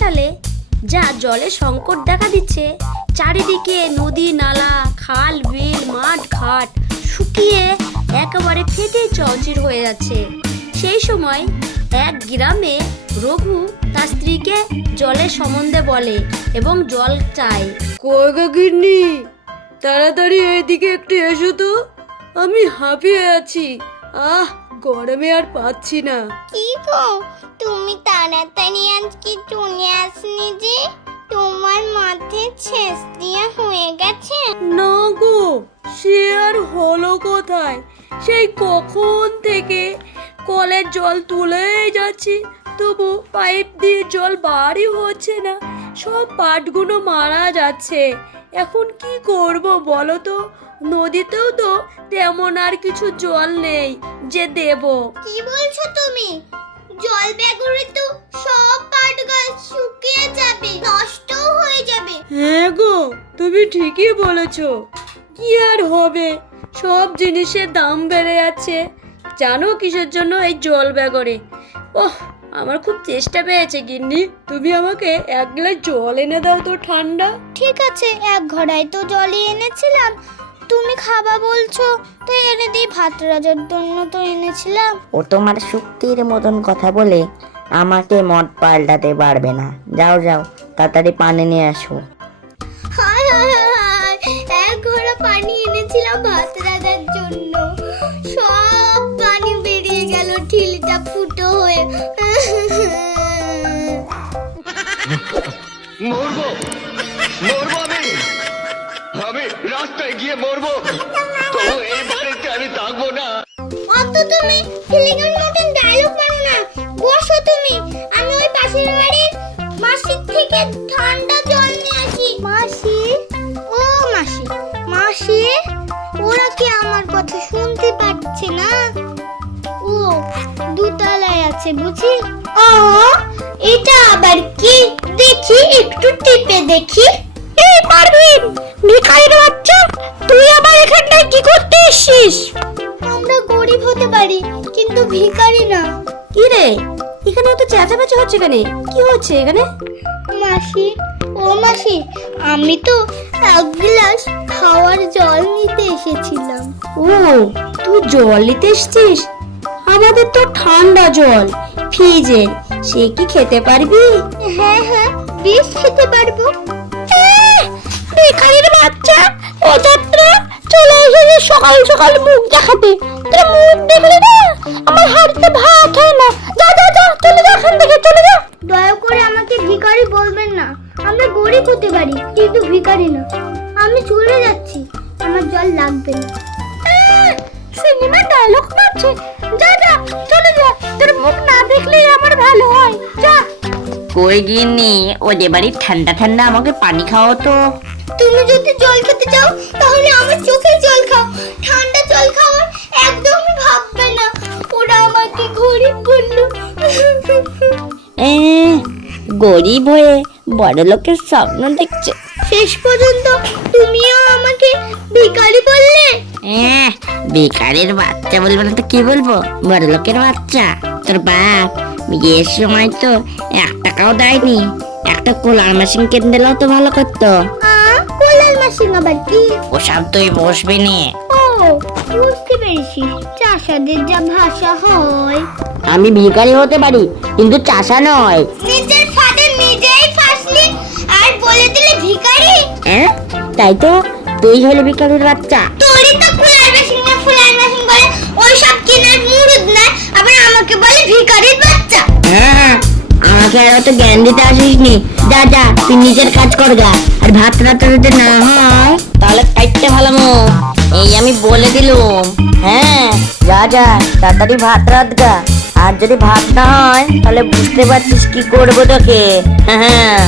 সালে যা জলের সংকট দেখা দিচ্ছে, চারিদিকে নদী নালা খাল বিল মাঠ ঘাট শুকিয়ে একেবারে ফেটে চৌচির হয়ে যাচ্ছে। সেই সময় এক গ্রামে রঘু তার স্ত্রীকে জলের সম্বন্ধে বলে এবং জল চায়। কই গো গিন্নি, তাড়াতাড়ি এইদিকে একটু এসো তো, আমি হাঁপিয়ে আছি। গরমে আর পাচ্ছি না। কি গো, তুমি তাড়াতাড়ি আজকে চলে আসনি যে? তোমার মাথায় ছেঁচ দিয়া হয়ে গেছে? না গো, সে আর হলো কোথায়? সেই কখন থেকে কলের জল তুলেই যাচ্ছি, তবু পাইপ দিয়ে জল বাড়ি হচ্ছে না, সব পাটগুলো মারা যাচ্ছে। এখন কি করব বলো তো? নদীতেও তো তেমন আর কিছু জল নেই যে দেব। কি বলছো তুমি? জল বেগরে তো সব পাট গাছ শুকিয়ে যাবে, নষ্টও হয়ে যাবে। হ্যাঁ গো, তুমি ঠিকই বলেছো। কি আর হবে, সব জিনিসের দাম বেড়ে যাচ্ছে। জানো কিসের জন্য? এই জল বেগরে। ওহ, আমার খুব চেষ্টা পেয়েছে গিন্নি, তুমি আমাকে এক গ্লাস জল এনে দাও তো ঠান্ডা। ঠিক আছে, এক ঘড়াই তো জলই এনেছিলাম। তুমি খাবা বলছো তো এনে দিই, ভাত রাজার জন্য তো এনেছিলাম। ও তোমার শক্তির মতন কথা বলে আমাকে মত পাল্টাতে পারবে না। যাও যাও, তাড়াতাড়ি পানি নিয়ে আসো। হায় হায় হায়, এক ঘড়া পানি এনেছিলাম ভাত রাজার জন্য, সব পানি বেরিয়ে গেল ঠিলটা ফুটো হয়ে। মরবো মরবো আমি রাস্তায় গিয়ে মরবো, তবু এই বাড়িতে আমি থাকবো না। অত তুমি ফিলিংয়ের মতন ডায়লগ মারো না, বসো তুমি। আমি ওই পাশের বাড়ির মাসির থেকে ঠান্ডা জল নিয়ে আসি। মাসি? ও মাসি, মাসি ওরা কি আমার কথা শুনতে পাচ্ছে না? ও দুতলায় আছে বুঝি। এটা আবার কি? দেখি একটু টিপে দেখি। এই পারভিন, ভিখারির বাচ্চা, তুই আবার এখানটায় কি করতে এসেছিস? আমরা গরিব হতে পারি কিন্তু ভিখারি না। কি রে, এখানে তো চেঁচামেচি হচ্ছে কেন? কি হচ্ছে এখানে? মাসি, ও মাসি, আমি তো এক গ্লাস খাওয়ার জল নিতে এসেছিলাম। ও, তুই জল নিতে এসেছিস? আমাদের তো ঠান্ডা জল ফ্রিজের, সে কি খেতে পারবি? হ্যাঁ হ্যাঁ, বেশ খেতে পারবো। ভিখারির বাচ্চা, ও যাত্রা চলে এসেছে সকাল সকাল মুখ দেখাতে। তোর মুখ দেখলে না আমার হাড়িতে ভাত হয় না। যা যা যা, চলে যা এখান থেকে, চলে যা। দয়া করে আমাকে ভিখারি বলবেন না। আমরা গরিব হতে পারি কিন্তু ভিখারি না। আমি চলে যাচ্ছি, আমার জল লাগবে না। সিনেমা ডায়লগ মারছে। যা যা, চলে যা, তোর মুখ না দেখলেই আমার ভালো হয়। যা। কই গিন্নি, ওদের বাড়ির ঠান্ডা ঠান্ডা আমাকে পানি খাওয়াও তো। তুমি যদি জল খেতে চাও তাহলে আমার চোখের জল খাও, ঠান্ডা জল খাওয়ার একদমই ভাববে না। ওরা আমাকে গরিব বললো। গরিব হয়ে বড় লোকের স্বপ্ন দেখছে। শেষ পর্যন্ত তুমিও আমাকে ভিখারি বললে। বেকারের বাচ্চা বলবো না তো কি বলবো? বড় লোকের বাচ্চা। তোর বাপ বিয়ের সময় তো 1 টাকাও দেয়নি, একটা কোলার মেশিন কিনে দিলেও তো ভালো করতো। কোলার মেশিন আবার কি? ওসব তুই বসবি নি। ও, বুঝতে পেরেছি, চাষাদের যা ভাষা হয়। আমি ভিখারি হতে পারি কিন্তু চাষা নয়। নিজের ফাঁদে নিজেই ফাঁসলি আর বলে দিলে ভিখারি। তাই তো, তুই হলে ভিখারির বাচ্চা। তোরই তো কুলার মেশিন না ফুলার মেশিন বলে ওই সব কেনার মুরুদ না, আবার আমাকে বলে ভিখারির বাচ্চা। আমাকে আর অত জ্ঞান দিতে আসিস নি। যা যা, তুই নিজের কাজ কর গা। আর ভাত রাতে যদি না হয় তাহলে কাটতে ভালো। এই আমি বলে দিলুম। হ্যাঁ, যা যা, তাড়াতাড়ি ভাত রাত গা। আর যদি ভাত না হয় তাহলে বুঝতে পারছিস কি করবো তোকে। হ্যাঁ।